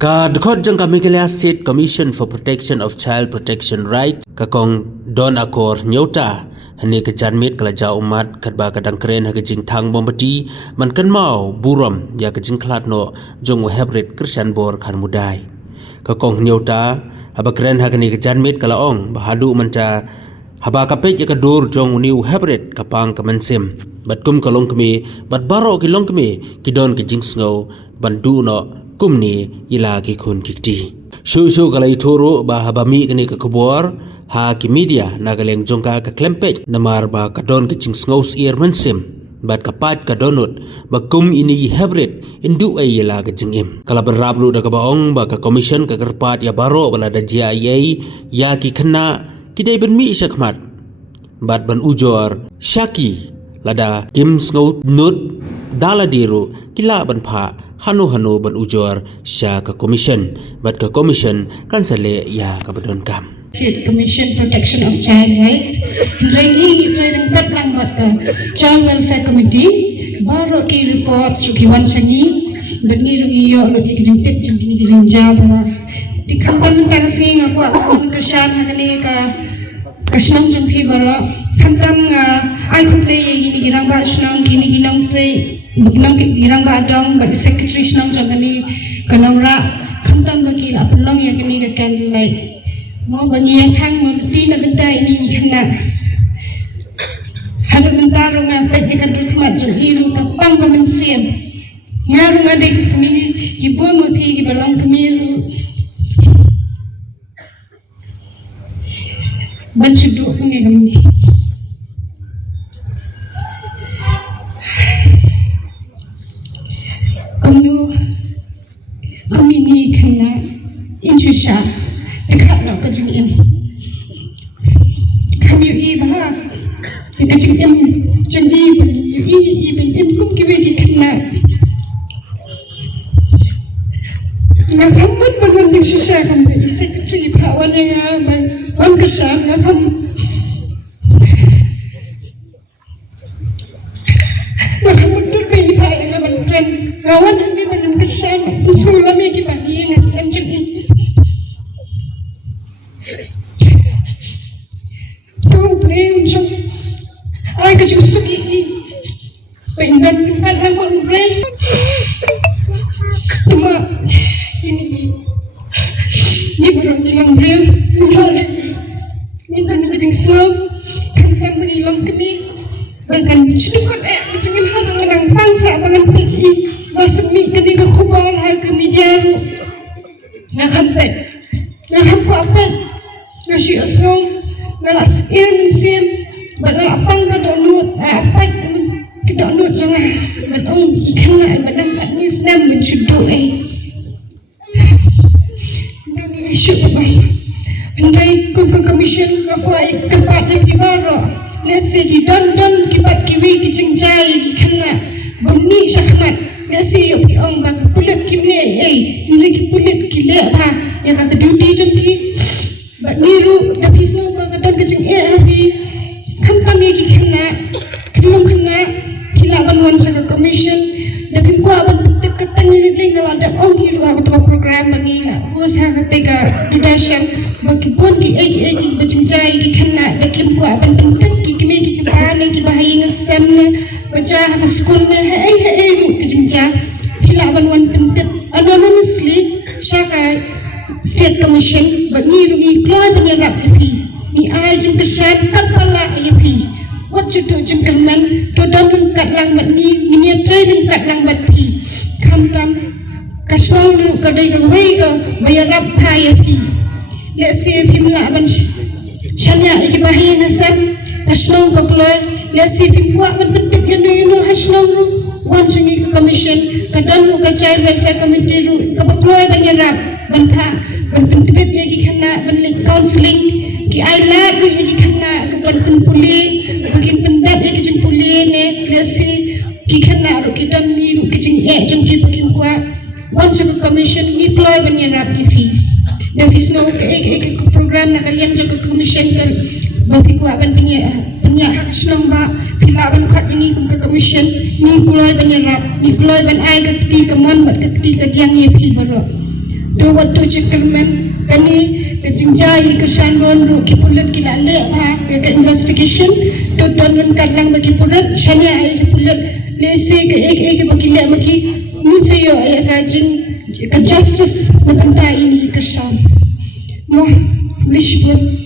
Kadkot jang kami kala State Commission for Protection of Child Protection Rights kakong Don Akor Nyota hani kejanmit kala ja umat kadba kadang keren ha kejing thang bombati man kan mau buram ya kejing klat no jong hebret Christian bor khan mudai kakong Nyota haba keren ha kani kejanmit kala ong bahadu manca haba kapek ya kadur jong niu hebret kapang kamansim bat kum kalong kami bat baro kilong kami kidon kejing sngo bandu no kumni ilagi kun kikti su kalai thoro ba habami kani ka khobor ha ki media nagaleng jongka ka klempet namar ba kadon ka ching ngos ear mansim bat kapat ka donut ba kum ini hebret indu ay ilaga jingim kala berablu da ka baong ba ka commission ka kerpat ya baro bala da jia ya ki khana kidai ben mi sakmat bat ban ujor shaki lada kim sngo nut dala diru kila ban pha hanu ban ujor sya ka commission bat ka commission kan sale ya ka badon kam State Commission Protection of Child Rights rangi training tatlang bat ka Child Welfare Committee baro ki reports ruki wan sani bangi rugi yo lo ki jing tip jing ki jing jabra dikhamtam kan sing aku ka shan hagani ka kasnam jing phi baro khamtam ai khule yini girang ba snam kini ginang pre Buknang kirang badang bagi secretary senang jangani kanamra khantam bagi apulong ya kini ke candlelight mau bagi yang hang mesti nak bentar ini kena ada bentar rumah baik ikan berkemat jauh kapang kamen siam ngarung adik kini kibun mapi kibalang kemiru bancuduk kini kami kami ni kena insyusha dekat nak kejeng em kami iba kejeng em jadi iba em kum kiwe di kena ngakamut bahan insyusha kan dari sekretari pawan yang bang kesal ngakam ngakamut tu kini pakai dengan tren kawan kami bahan kesal sulam yang kita ni ngasam jadi tahu beli macam ay kejusuk ini pengen bukan angkut beli cuma ini baru bilang beli misalnya minta kejeng sulam kan berilang kami bahkan sedikit macam ini orang bangsa dengan pergi masmi kini ke kubal hai ke media nak apa nasi asong nak sim badal apang ka donut apa ke donut jangan badal ikan nak badal kat ni senam mencudu isu baik andai kum commission apa tempat yang di baro lesi di don kibat kiwi kicing jai kikana bumi syakmat nasi yopi ong bak kulit kimle ini kulit kile ha yang kata duty jengki bak niru tapi semua kadang kecing happy kan kami kena kelong kena kilaban wan sa commission tapi ko aban tekatan ni ling na ada ong hiru aku to program bagi bos ha ketika leadership bagi pun ki bacing jai ki kena dakim ko aban penting ki kemi ki kane ki bahaya ngesemne baca sekolah hai kejengja hilaban wan pentet anonymously syaka State Commission bagi rugi keluar penyerap yapi ni ai jeng kesan kepala yapi what you do jeng keman to don kat lang mat ni ni training kat lang mat pi khamtam kasong lu kadai wei go bayarap ha yapi let's see himla ban syanya ikibahina sam kasong ko keluar let's see buat penting yang hasnong wan singi commission kadang ka child welfare committee ru kapakloy banyarap bantha penting ya ki khana banlik counseling ki ailat ru ya ki khana ban puli bagi pendat ya ki puli ne klasi ki khana ru ki dan ni ru ki jing jeng ki bagi kuat wan singi commission ni ploy banyarap ki fi dan kisno ke program na kalian jaga commission kan bagi kuat ban punya hak senang ba pilawan kat ini ke commission ni pulai banyarap ni pulai ban ai ke ti ke mon bat ke ti ke yang ye pi baro do what to checkerman kani kejingjai kesan rondu kipulat kilale ha ke investigation to don kalang bagi pulat shanya ai kipulat lese ke ek bakile maki nitsayo ay kajin ka justice na banta ini kesan mo lishbut